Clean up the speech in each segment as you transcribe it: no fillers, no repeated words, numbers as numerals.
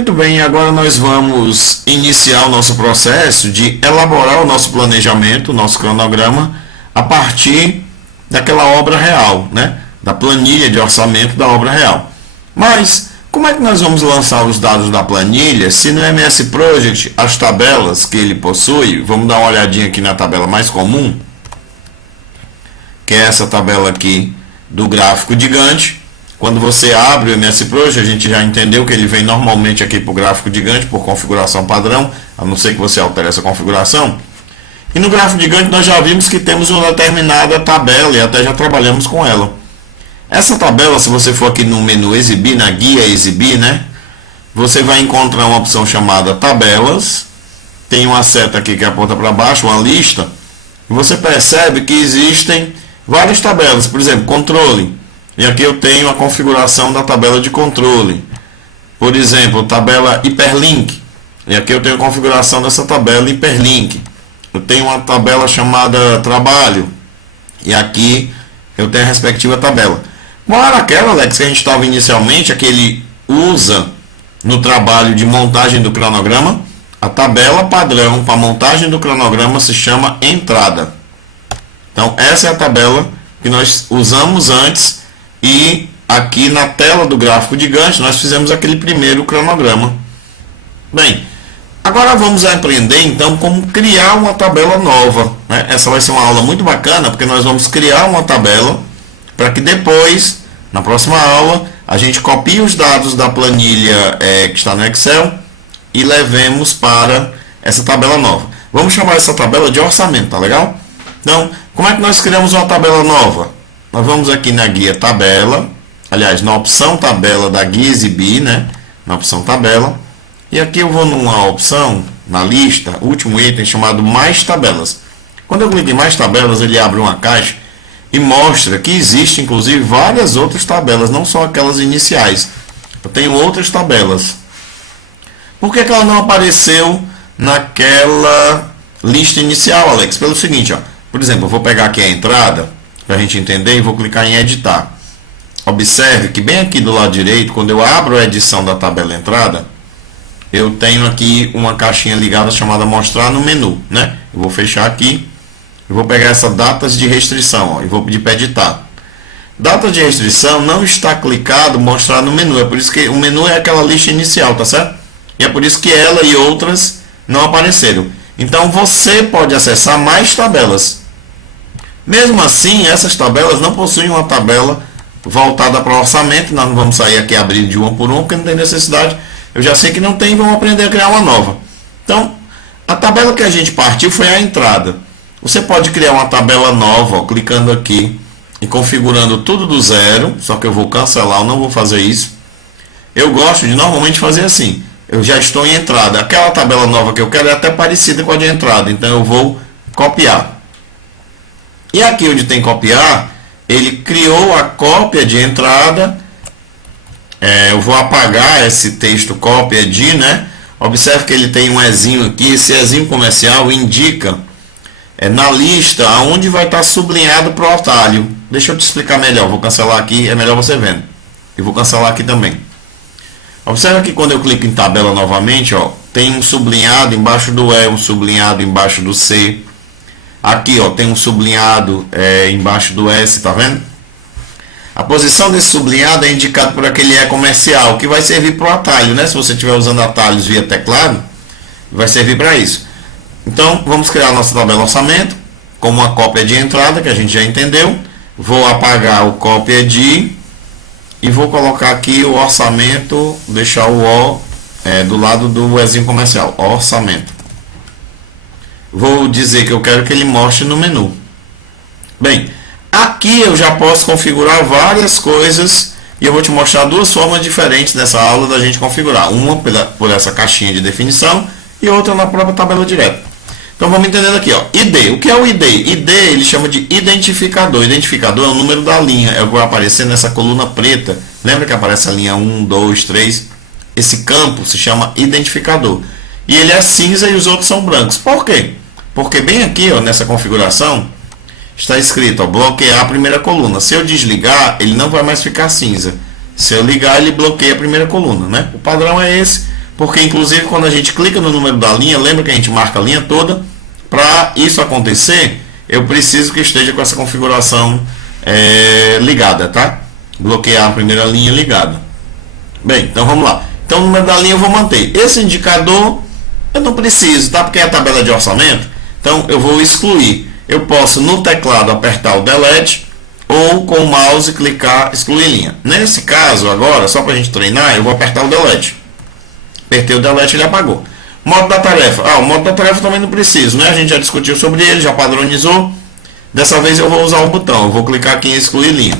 Muito bem, agora nós vamos iniciar o nosso processo de elaborar o nosso planejamento, o nosso cronograma, a partir daquela obra real, né? Da planilha de orçamento da obra real. Mas, como é que nós vamos lançar os dados da planilha se no MS Project as tabelas que ele possui, vamos dar uma olhadinha aqui na tabela mais comum, que é essa tabela aqui do gráfico de Gantt. Quando você abre o MS Project, a gente já entendeu que ele vem normalmente aqui para o gráfico de Gantt por configuração padrão, a não ser que você altere essa configuração. E no gráfico de Gantt nós já vimos que temos uma determinada tabela e até já trabalhamos com ela. Essa tabela, se você for aqui no menu Exibir, na guia Exibir, né? Você vai encontrar uma opção chamada Tabelas. Tem uma seta aqui que aponta para baixo, uma lista. E você percebe que existem várias tabelas, por exemplo, controle. E aqui eu tenho a configuração da tabela de controle. Por exemplo, tabela hiperlink. E aqui eu tenho a configuração dessa tabela hiperlink. Eu tenho uma tabela chamada trabalho. E aqui eu tenho a respectiva tabela. Qual era aquela, Alex, que a gente estava inicialmente, a que ele usa no trabalho de montagem do cronograma? A tabela padrão para montagem do cronograma se chama entrada. Então, essa é a tabela que nós usamos antes. E aqui na tela do gráfico de Gantt nós fizemos aquele primeiro cronograma. Bem, agora vamos aprender então como criar uma tabela nova, né? Essa vai ser uma aula muito bacana porque nós vamos criar uma tabela para que depois, na próxima aula, a gente copie os dados da planilha que está no Excel e levemos para essa tabela nova. Vamos chamar essa tabela de orçamento, tá legal? Então, como é que nós criamos uma tabela nova? Nós vamos aqui na guia tabela, aliás, na opção tabela da guia Exibir, né? Na opção tabela. E aqui eu vou numa opção, na lista, último item chamado mais tabelas. Quando eu clico em mais tabelas, ele abre uma caixa e mostra que existe inclusive várias outras tabelas, não só aquelas iniciais. Eu tenho outras tabelas. Por que ela não apareceu naquela lista inicial, Alex? Pelo seguinte, ó. Por exemplo, eu vou pegar aqui a entrada para a gente entender e vou clicar em editar. Observe que bem aqui do lado direito, quando eu abro a edição da tabela entrada, eu tenho aqui uma caixinha ligada chamada mostrar no menu, né? Eu vou fechar aqui, eu vou pegar essa datas de restrição, ó, e vou pedir para editar. Data de restrição não está clicado mostrar no menu, é por isso que o menu é aquela lista inicial, tá certo? E é por isso que ela e outras não apareceram. Então você pode acessar mais tabelas. Mesmo assim, essas tabelas não possuem uma tabela voltada para o orçamento. Nós não vamos sair aqui abrindo de uma por uma, porque não tem necessidade. Eu já sei que não tem, vamos aprender a criar uma nova. Então, a tabela que a gente partiu foi a entrada. Você pode criar uma tabela nova, ó, clicando aqui e configurando tudo do zero. Só que eu vou cancelar, eu não vou fazer isso. Eu gosto de normalmente fazer assim. Eu já estou em entrada. Aquela tabela nova que eu quero é até parecida com a de entrada. Então, eu vou copiar. E aqui onde tem copiar, ele criou a cópia de entrada. Eu vou apagar esse texto cópia de, né? Observe que ele tem um Ezinho aqui. Esse Ezinho comercial indica na lista aonde vai estar sublinhado para o atalho. Deixa eu te explicar melhor. Vou cancelar aqui, é melhor você vendo. E vou cancelar aqui também. Observe que quando eu clico em tabela novamente, ó, tem um sublinhado embaixo do E, um sublinhado embaixo do C. Aqui, ó, tem um sublinhado embaixo do S, tá vendo? A posição desse sublinhado é indicado por aquele E comercial, que vai servir para o atalho, né? Se você estiver usando atalhos via teclado, vai servir para isso. Então, vamos criar a nossa tabela orçamento, com uma cópia de entrada, que a gente já entendeu. Vou apagar o cópia de e vou colocar aqui o orçamento, deixar o O do lado do Ezinho comercial, orçamento. Vou dizer que eu quero que ele mostre no menu. Bem, aqui eu já posso configurar várias coisas e eu vou te mostrar duas formas diferentes nessa aula da gente configurar. Uma por essa caixinha de definição e outra na própria tabela direta. Então vamos entendendo aqui, ó. ID. O que é o ID? ID ele chama de identificador. Identificador é o número da linha, é o que vai aparecer nessa coluna preta. Lembra que aparece a linha 1, 2, 3? Esse campo se chama identificador. E ele é cinza e os outros são brancos. Por quê? Porque bem aqui, ó, nessa configuração, está escrito, ó, bloquear a primeira coluna. Se eu desligar, ele não vai mais ficar cinza. Se eu ligar, ele bloqueia a primeira coluna, né? O padrão é esse. porque inclusive quando a gente clica no número da linha, lembra que a gente marca a linha toda. Para isso acontecer, eu preciso que esteja com essa configuração ligada, tá? Bloquear a primeira linha ligada. Bem, então vamos lá. Então o número da linha eu vou manter. Esse indicador eu não preciso, tá? Porque é a tabela de orçamento. Então eu vou excluir. Eu posso no teclado apertar o delete ou com o mouse clicar excluir linha. Nesse caso agora, só para a gente treinar, eu vou apertar o delete. Apertei o delete, ele apagou. Modo da tarefa. O modo da tarefa também não preciso, né? A gente já discutiu sobre ele, já padronizou. Dessa vez eu vou usar o botão. Eu vou clicar aqui em excluir linha.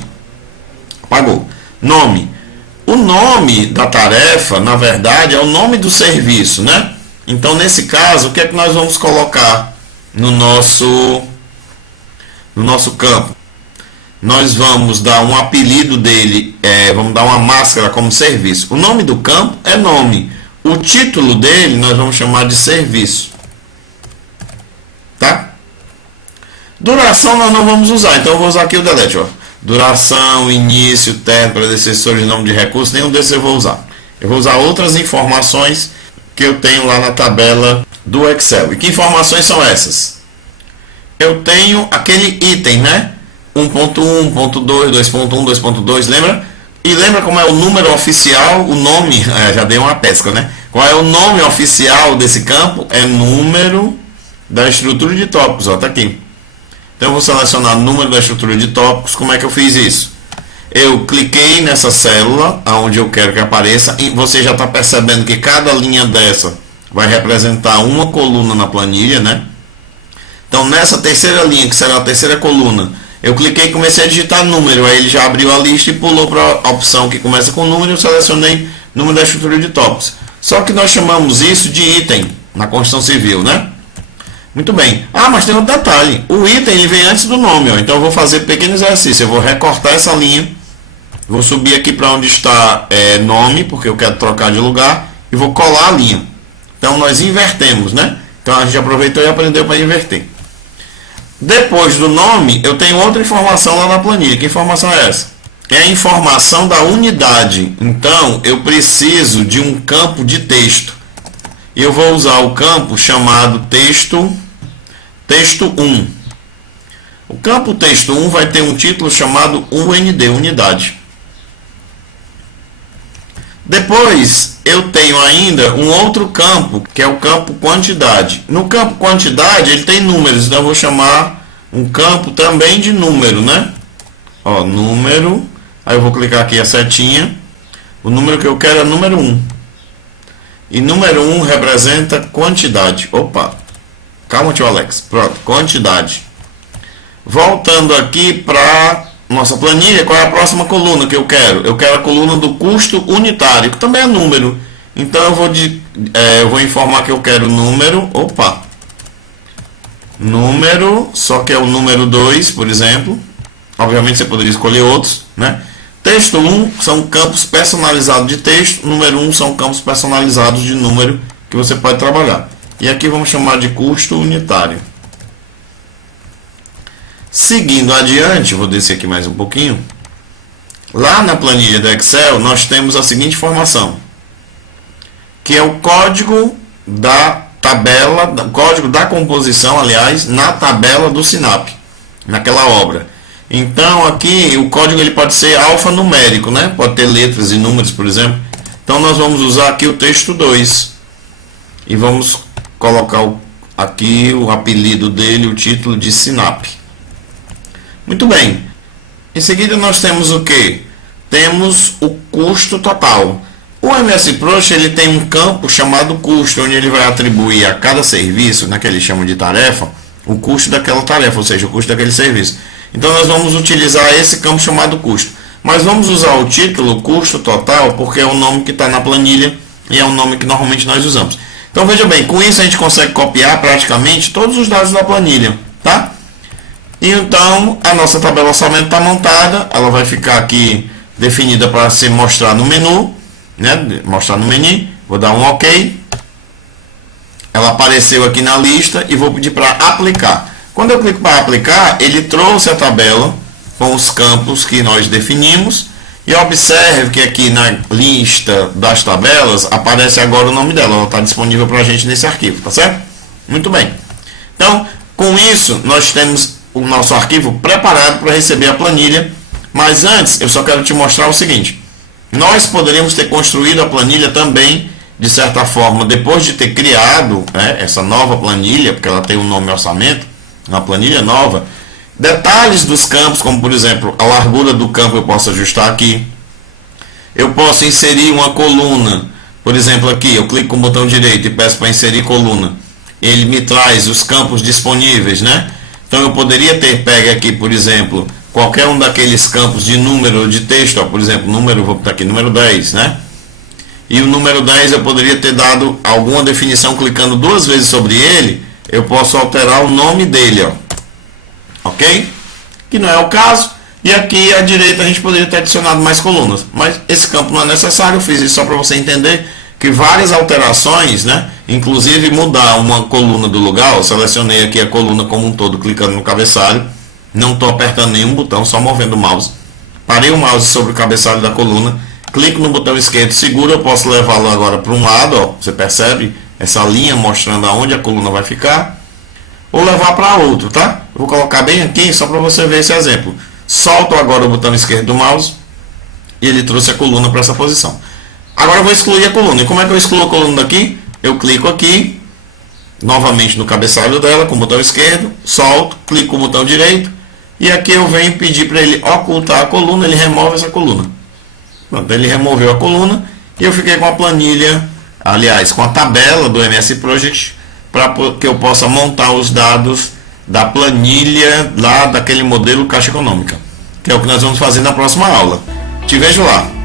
Apagou. Nome. O nome da tarefa, na verdade, é o nome do serviço, né? Então, nesse caso, o que é que nós vamos colocar no nosso campo? Nós vamos dar um apelido dele, vamos dar uma máscara como serviço. O nome do campo é nome. O título dele nós vamos chamar de serviço. Tá? Duração nós não vamos usar, então eu vou usar aqui o delete. Ó. Duração, início, término, predecessor de nome de recurso, nenhum desses eu vou usar. Eu vou usar outras informações que eu tenho lá na tabela do Excel. E que informações são essas? Eu tenho aquele item, né? 1.1, 1.2, 2.1, 2.2, lembra? E lembra como é o número oficial, o nome, já dei uma pesca, né? Qual é o nome oficial desse campo? É número da estrutura de tópicos, ó, tá aqui. Então eu vou selecionar o número da estrutura de tópicos. Como é que eu fiz isso? Eu cliquei nessa célula, onde eu quero que apareça, e você já está percebendo que cada linha dessa vai representar uma coluna na planilha, né? Então nessa terceira linha, que será a terceira coluna, eu cliquei e comecei a digitar número, aí ele já abriu a lista e pulou para a opção que começa com número, eu selecionei número da estrutura de tópicos. Só que nós chamamos isso de item na construção civil, né? Muito bem. Mas tem outro detalhe. O item ele vem antes do nome, ó. Então eu vou fazer pequeno exercício. Eu vou recortar essa linha, vou subir aqui para onde está nome, porque eu quero trocar de lugar, e vou colar a linha. Então nós invertemos, né? Então a gente aproveitou e aprendeu para inverter. Depois do nome, eu tenho outra informação lá na planilha. Que informação é essa? É a informação da unidade. Então, eu preciso de um campo de texto. Eu vou usar o campo chamado texto 1. O campo texto 1 vai ter um título chamado UND, unidade. Depois, eu tenho ainda um outro campo, que é o campo quantidade. No campo quantidade, ele tem números, então eu vou chamar um campo também de número, né? Ó, número, aí eu vou clicar aqui a setinha. O número que eu quero é número 1. E número 1 representa quantidade. Opa, calma, tio Alex. Pronto, quantidade. Voltando aqui para nossa planilha, qual é a próxima coluna que eu quero? Eu quero a coluna do custo unitário, que também é número. Então eu vou informar que eu quero número, número, só que é o número 2, por exemplo. Obviamente você poderia escolher outros, né? Texto 1 são campos personalizados de texto, número 1 são campos personalizados de número que você pode trabalhar. E aqui vamos chamar de custo unitário. Seguindo adiante, vou descer aqui mais um pouquinho. Lá na planilha do Excel, nós temos a seguinte informação, que é o código da tabela, código da composição, aliás, na tabela do Sinap, naquela obra. Então, aqui, o código ele pode ser alfanumérico, né? Pode ter letras e números, por exemplo. Então, nós vamos usar aqui o texto 2. E vamos colocar aqui o apelido dele, o título de Sinap. Muito bem. Em seguida nós temos o que? Temos o custo total. O MS Proxa ele tem um campo chamado custo, onde ele vai atribuir a cada serviço, né, que ele chama de tarefa, o custo daquela tarefa, ou seja, o custo daquele serviço. Então nós vamos utilizar esse campo chamado custo. Mas vamos usar o título custo total, porque é o nome que está na planilha e é o nome que normalmente nós usamos. Então veja bem, com isso a gente consegue copiar praticamente todos os dados da planilha, tá? Então, a nossa tabela orçamento está montada, ela vai ficar aqui definida para se mostrar no menu, né? Mostrar no menu, vou dar um OK. Ela apareceu aqui na lista e vou pedir para aplicar. Quando eu clico para aplicar, ele trouxe a tabela com os campos que nós definimos E observe que aqui na lista das tabelas aparece agora o nome dela, ela está disponível para a gente nesse arquivo, tá certo? Muito bem. Então, com isso, nós temos o nosso arquivo preparado para receber a planilha, mas antes eu só quero te mostrar o seguinte: nós poderíamos ter construído a planilha também, de certa forma, depois de ter criado, né, essa nova planilha, porque ela tem um nome orçamento, uma planilha nova. Detalhes dos campos, como por exemplo, a largura do campo eu posso ajustar aqui. Eu posso inserir uma coluna. Por exemplo, aqui eu clico com o botão direito e peço para inserir coluna. Ele me traz os campos disponíveis, né? Então eu poderia ter pego aqui, por exemplo, qualquer um daqueles campos de número de texto, ó, por exemplo, número, vou botar aqui, número 10, né? E o número 10 eu poderia ter dado alguma definição clicando 2 vezes sobre ele, eu posso alterar o nome dele, ó. Ok? Que não é o caso. E aqui à direita a gente poderia ter adicionado mais colunas, mas esse campo não é necessário. Eu fiz isso só para você entender que várias alterações, né? Inclusive mudar uma coluna do lugar. Eu selecionei aqui a coluna como um todo, clicando no cabeçalho, não estou apertando nenhum botão, só movendo o mouse. Parei o mouse sobre o cabeçalho da coluna, clico no botão esquerdo, seguro, eu posso levá-lo agora para um lado, ó, você percebe essa linha mostrando aonde a coluna vai ficar, ou levar para outro, tá? Eu vou colocar bem aqui só para você ver esse exemplo. Solto agora o botão esquerdo do mouse e ele trouxe a coluna para essa posição. Agora eu vou excluir a coluna. E como é que eu excluo a coluna daqui? Eu clico aqui, novamente no cabeçalho dela, com o botão esquerdo, solto, clico com o botão direito, e aqui eu venho pedir para ele ocultar a coluna, ele remove essa coluna. Pronto, ele removeu a coluna e eu fiquei com a planilha, aliás, com a tabela do MS Project, para que eu possa montar os dados da planilha lá daquele modelo Caixa Econômica, que é o que nós vamos fazer na próxima aula. Te vejo lá!